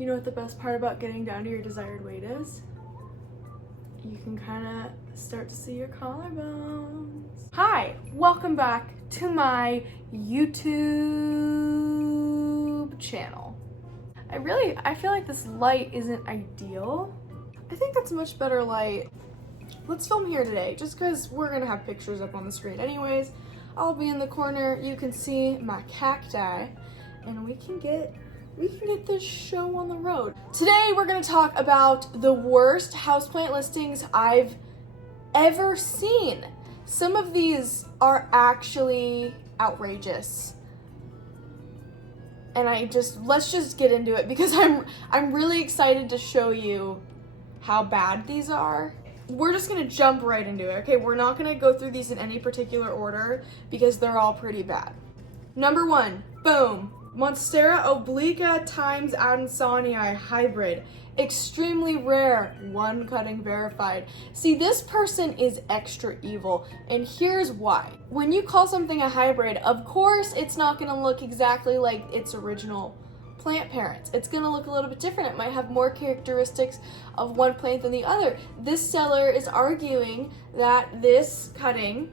You know what the best part about getting down to your desired weight is? You can kind of start to see your collarbones. Hi, welcome back to my YouTube channel. I feel like this light isn't ideal. I think that's a much better light. Let's film here today, just because we're gonna have pictures up on the screen anyways. I'll be in the corner, you can see my cacti, and we can get this show on the road. Today we're gonna talk about the worst houseplant listings I've ever seen. Some of these are actually outrageous. And let's just get into it because I'm really excited to show you how bad these are. We're just gonna jump right into it, okay? We're not gonna go through these in any particular order because they're all pretty bad. Number one, boom. Monstera obliqua times Adansonii hybrid. Extremely rare, one cutting verified. See, this person is extra evil, and here's why. When you call something a hybrid, of course it's not gonna look exactly like its original plant parents. It's gonna look a little bit different. It might have more characteristics of one plant than the other. This seller is arguing that this cutting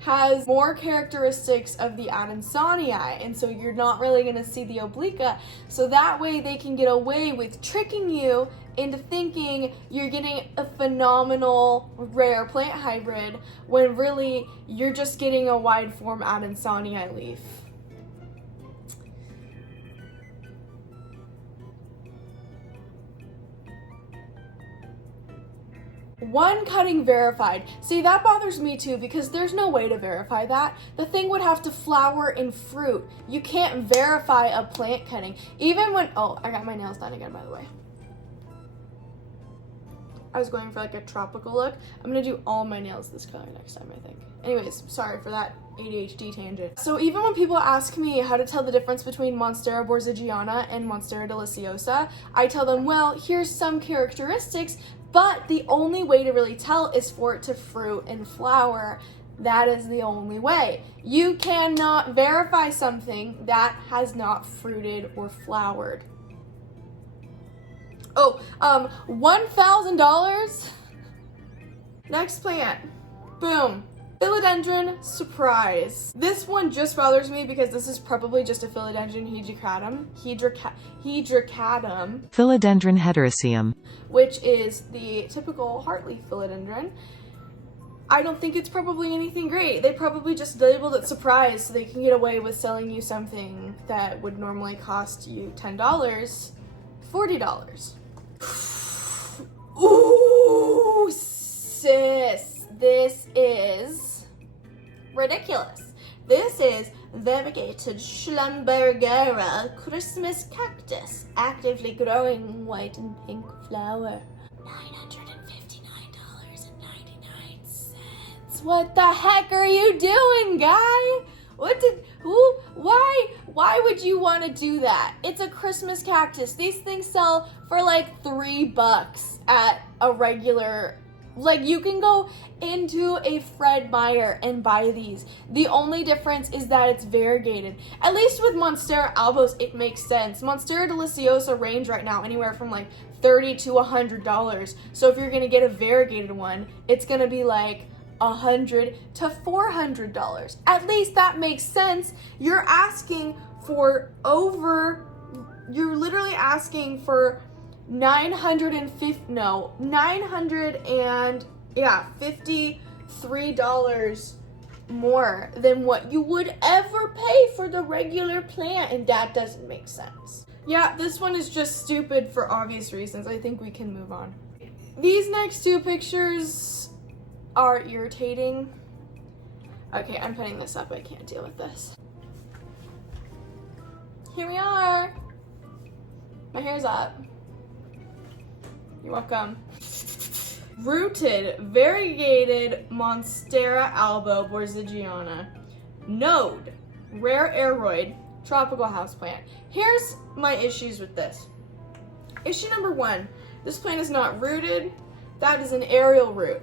has more characteristics of the Adansonii, and so you're not really gonna see the obliqua, so that way they can get away with tricking you into thinking you're getting a phenomenal rare plant hybrid when really you're just getting a wide form Adansonii leaf. One cutting verified. See, that bothers me too because there's no way to verify that. The thing would have to flower and fruit. You can't verify a plant cutting. Even when, oh, I got my nails done again, by the way. I was going for like a tropical look. I'm gonna do all my nails this color next time, I think. Anyways, sorry for that ADHD tangent. So even when people ask me how to tell the difference between Monstera borzigiana and Monstera deliciosa, I tell them, well, here's some characteristics, but the only way to really tell is for it to fruit and flower. That is the only way. You cannot verify something that has not fruited or flowered. Oh, $1,000. Next plant. Boom. Philodendron surprise. This one just bothers me because this is probably just a Philodendron hedracatum. Philodendron heteroecium, which is the typical heartleaf philodendron. I don't think it's probably anything great. They probably just labeled it surprise so they can get away with selling you something that would normally cost you $10, $40. Ooh, sis, this is ridiculous. This is variegated Schlumbergera Christmas cactus, actively growing white and pink flower. $959.99. What the heck are you doing, guy? Why would you want to do that? It's a Christmas cactus. These things sell for like $3 at a regular. Like, you can go into a Fred Meyer and buy these. The only difference is that it's variegated. At least with Monstera albos, it makes sense. Monstera deliciosa range right now anywhere from like $30 to $100. So if you're gonna get a variegated one, it's gonna be like $100 to $400. At least that makes sense. You're asking for literally asking for $953 more than what you would ever pay for the regular plant, and that doesn't make sense. Yeah, this one is just stupid for obvious reasons. I think we can move on. These next two pictures are irritating. Okay, I'm putting this up. I can't deal with this. Here we are. My hair's up. You're welcome. Rooted, variegated Monstera albo borzigiana. Node, rare aeroid, tropical houseplant. Here's my issues with this. Issue number one, this plant is not rooted. That is an aerial root.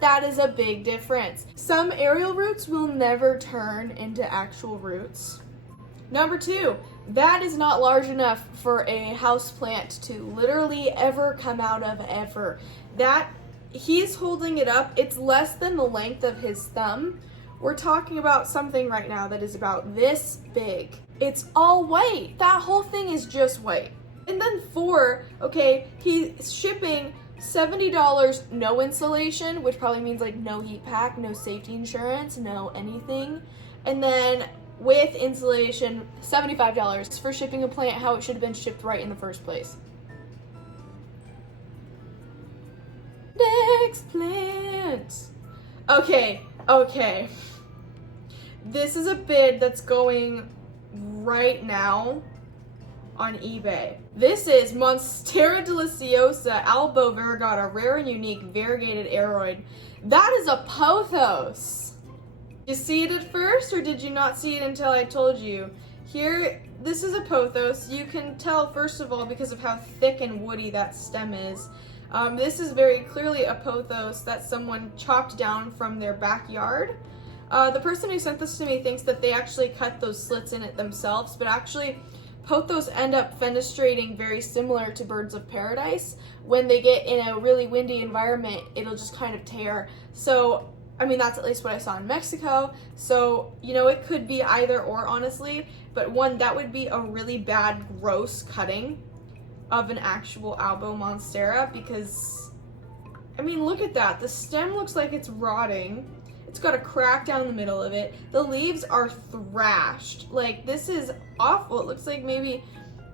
That is a big difference. Some aerial roots will never turn into actual roots. Number two, That is not large enough for a houseplant to literally ever come out of ever. That, he's holding it up, it's less than the length of his thumb. We're talking about something right now that is about this big. It's all white. That whole thing is just white. And then okay, he's shipping $70, no insulation, which probably means like no heat pack, no safety insurance, no anything. And then with insulation, $75 for shipping a plant how it should have been shipped right in the first place. Next plant. Okay. This is a bid that's going right now on eBay. This is Monstera deliciosa albo variegata, rare and unique variegated aroid. That is a pothos. You see it at first, or did you not see it until I told you? Here, this is a pothos. You can tell, first of all, because of how thick and woody that stem is. This is very clearly a pothos that someone chopped down from their backyard. The person who sent this to me thinks that they actually cut those slits in it themselves, but actually, pothos end up fenestrating very similar to birds of paradise. When they get in a really windy environment, it'll just kind of tear. So, I mean, that's at least what I saw in Mexico. So, you know, it could be either or, honestly. But one, that would be a really bad, gross cutting of an actual albo monstera because, I mean, look at that. The stem looks like it's rotting. It's got a crack down the middle of it. The leaves are thrashed. Like, this is awful. It looks like maybe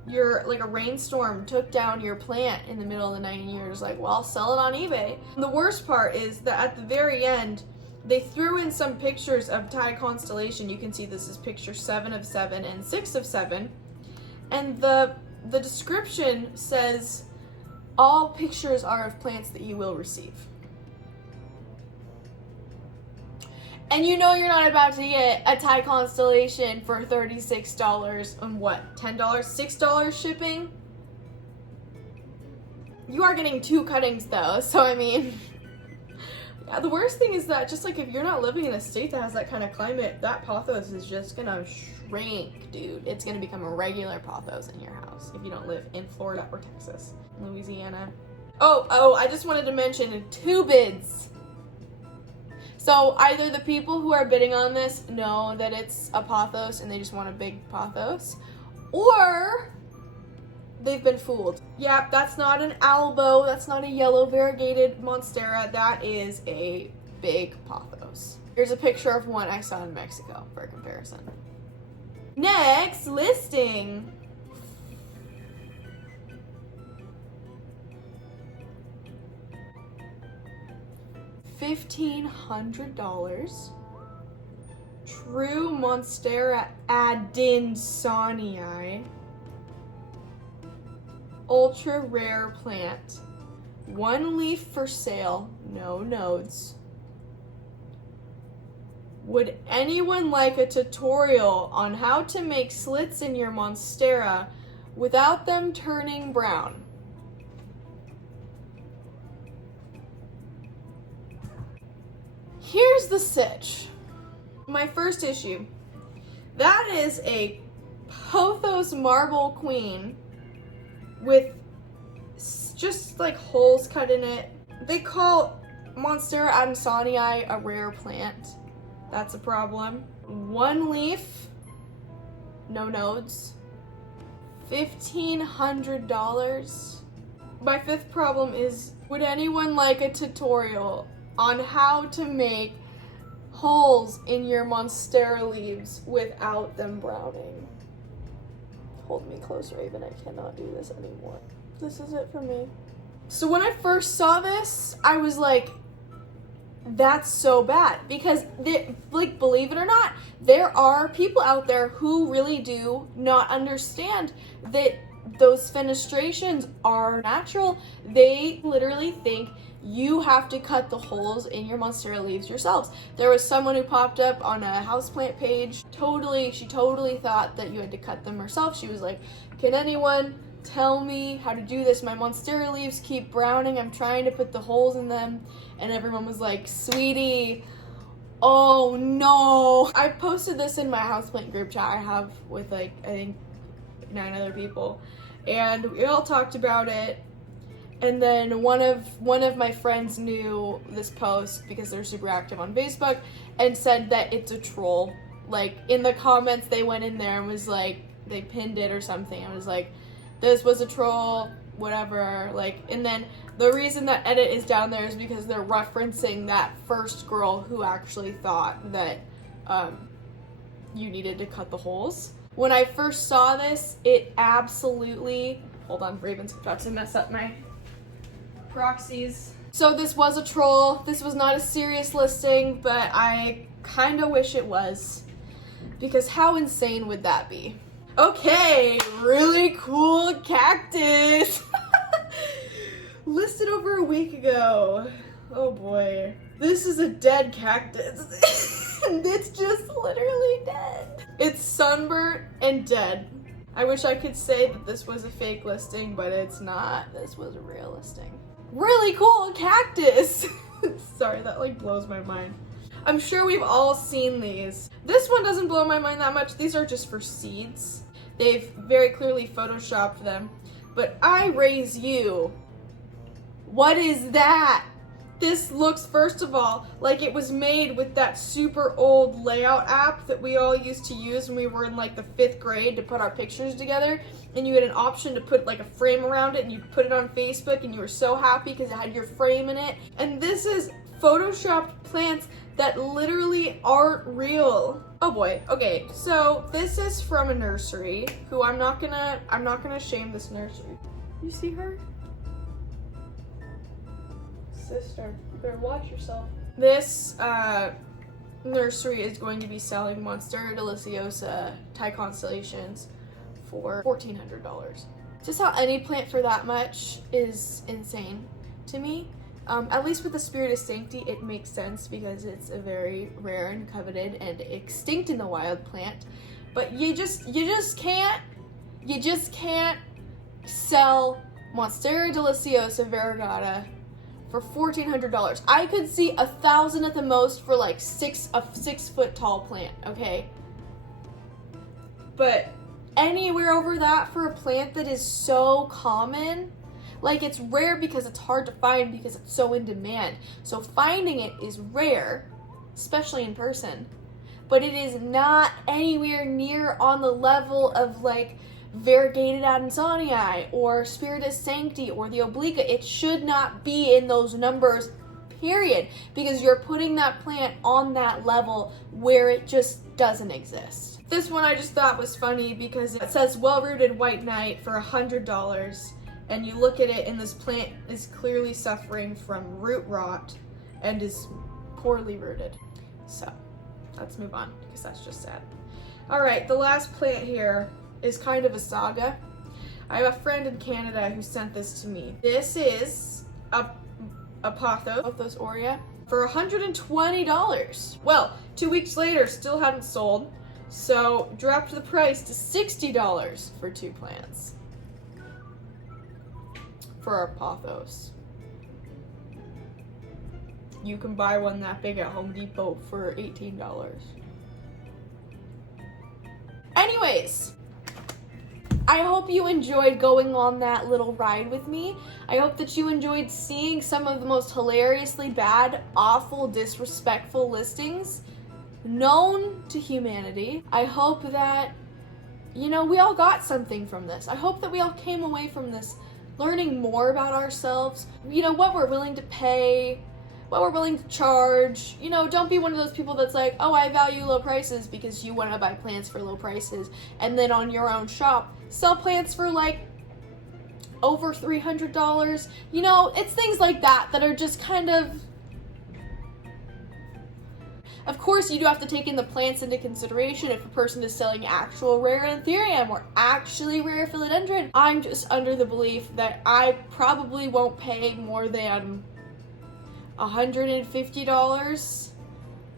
like a rainstorm took down your plant in the middle of the night and you're just like, well, I'll sell it on eBay. The worst part is that at the very end, they threw in some pictures of Thai constellation. You can see this is picture 7 of 7 and 6 of 7. And the description says, all pictures are of plants that you will receive. And you know you're not about to get a Thai constellation for $36 and what, $10, $6 shipping? You are getting 2 cuttings though, so I mean, yeah, the worst thing is that just like if you're not living in a state that has that kind of climate, that pothos is just gonna shrink, dude. It's gonna become a regular pothos in your house if you don't live in Florida or Texas, Louisiana. Oh, I just wanted to mention 2 bids. So either the people who are bidding on this know that it's a pothos and they just want a big pothos, or they've been fooled. Yeah, that's not an albo, that's not a yellow variegated monstera, that is a big pothos. Here's a picture of one I saw in Mexico for comparison. Next listing. $1,500. True Monstera adansonii. Ultra rare plant. 1 leaf for sale, no nodes. Would anyone like a tutorial on how to make slits in your Monstera without them turning brown? Here's the sitch. My first issue. That is a pothos marble queen with just like holes cut in it. They call Monstera adansonii a rare plant. That's a problem. 1 leaf, no nodes. $1,500. My 5th problem is, would anyone like a tutorial on how to make holes in your Monstera leaves without them browning? Hold me close, Raven. I cannot do this anymore. This is it for me. So when I first saw this, I was like, that's so bad. Because, like, believe it or not, there are people out there who really do not understand that those fenestrations are natural. They literally think you have to cut the holes in your Monstera leaves yourselves. There was someone who popped up on a houseplant page. She totally thought that you had to cut them herself. She was like, can anyone tell me how to do this? My Monstera leaves keep browning. I'm trying to put the holes in them. And everyone was like, sweetie, oh no. I posted this in my houseplant group chat I have with, like, I think 9 other people, and we all talked about it. And then one of my friends knew this post because they're super active on Facebook and said that it's a troll. Like, in the comments, they went in there and was like, they pinned it or something. I was like, this was a troll, whatever. Like, and then the reason that edit is down there is because they're referencing that first girl who actually thought that you needed to cut the holes. When I first saw this, it absolutely... Hold on, Raven's about to mess up my proxies. So this was a troll. This was not a serious listing, but I kind of wish it was, because how insane would that be? Okay, really cool cactus. Listed over a week ago. Oh boy. This is a dead cactus. And it's just literally dead. It's sunburnt and dead. I wish I could say that this was a fake listing, but it's not. This was a real listing. Really cool cactus. Sorry, that like blows my mind. I'm sure we've all seen these. This one doesn't blow my mind that much. These are just for seeds. They've very clearly photoshopped them. But I raise you. What is that? This looks, first of all, like it was made with that super old layout app that we all used to use when we were in like the 5th grade to put our pictures together. And you had an option to put like a frame around it and you'd put it on Facebook and you were so happy because it had your frame in it. And this is photoshopped plants that literally aren't real. Oh boy. Okay, so this is from a nursery who I'm not gonna shame this nursery. You see her? Sister, you better watch yourself. This nursery is going to be selling Monstera deliciosa Thai constellations for $1,400. Just how any plant for that much is insane to me. At least with the Spirit of Sanctity, it makes sense because it's a very rare and coveted and extinct in the wild plant. But you just can't sell Monstera deliciosa variegata for $1,400. I could see $1,000 at the most for like a 6-foot tall plant, okay? But anywhere over that for a plant that is so common, like it's rare because it's hard to find because it's so in demand. So finding it is rare, especially in person. But it is not anywhere near on the level of like variegated Adansonii or Spiritus Sancti or the Obliqua. It should not be in those numbers, period, because you're putting that plant on that level where it just doesn't exist. This one I just thought was funny because it says well-rooted white knight for $100, and you look at it and this plant is clearly suffering from root rot and is poorly rooted. So let's move on because that's just sad. All right, the last plant here is kind of a saga. I have a friend in Canada who sent this to me. This is a Pothos aurea for $120. Well, 2 weeks later, still hadn't sold, so dropped the price to $60 for 2 plants for our Pothos. You can buy one that big at Home Depot for $18. Anyways, I hope you enjoyed going on that little ride with me. I hope that you enjoyed seeing some of the most hilariously bad, awful, disrespectful listings known to humanity. I hope that, you know, we all got something from this. I hope that we all came away from this learning more about ourselves, you know, what we're willing to pay, what we're willing to charge. You know, don't be one of those people that's like, oh, I value low prices because you want to buy plants for low prices, and then on your own shop sell plants for like over $300. You know, it's things like that that are just kind of course you do have to take in the plants into consideration. If a person is selling actual rare anthurium or actually rare philodendron, I'm just under the belief that I probably won't pay more than $150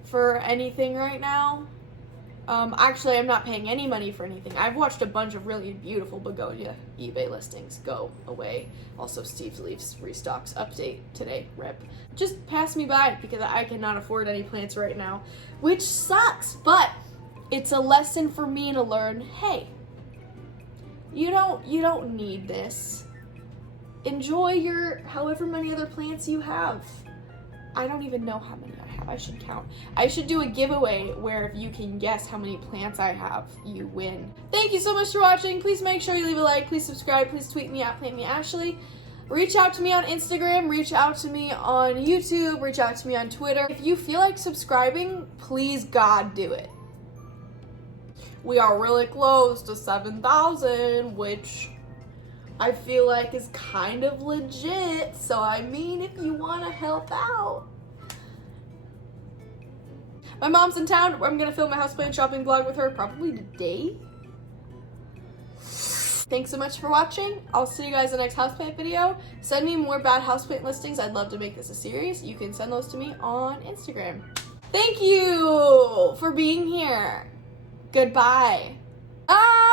for anything right now. Actually, I'm not paying any money for anything. I've watched a bunch of really beautiful begonia eBay listings go away. Also, Steve's Leafs restocks update today, rip. Just pass me by because I cannot afford any plants right now, which sucks, but it's a lesson for me to learn, hey, You don't need this. Enjoy your however many other plants you have. I don't even know how many I have. I should count. I should do a giveaway where if you can guess how many plants I have, you win. Thank you so much for watching. Please make sure you leave a like. Please subscribe. Please tweet me at PlantMeAshley. Reach out to me on Instagram. Reach out to me on YouTube. Reach out to me on Twitter. If you feel like subscribing, please God do it. We are really close to 7,000, which I feel like is kind of legit. So I mean, if you want to help out. My mom's in town. I'm gonna film a houseplant shopping vlog with her probably today. Thanks so much for watching. I'll see you guys in the next houseplant video. Send me more bad houseplant listings. I'd love to make this a series. You can send those to me on Instagram. Thank you for being here. Goodbye. Bye.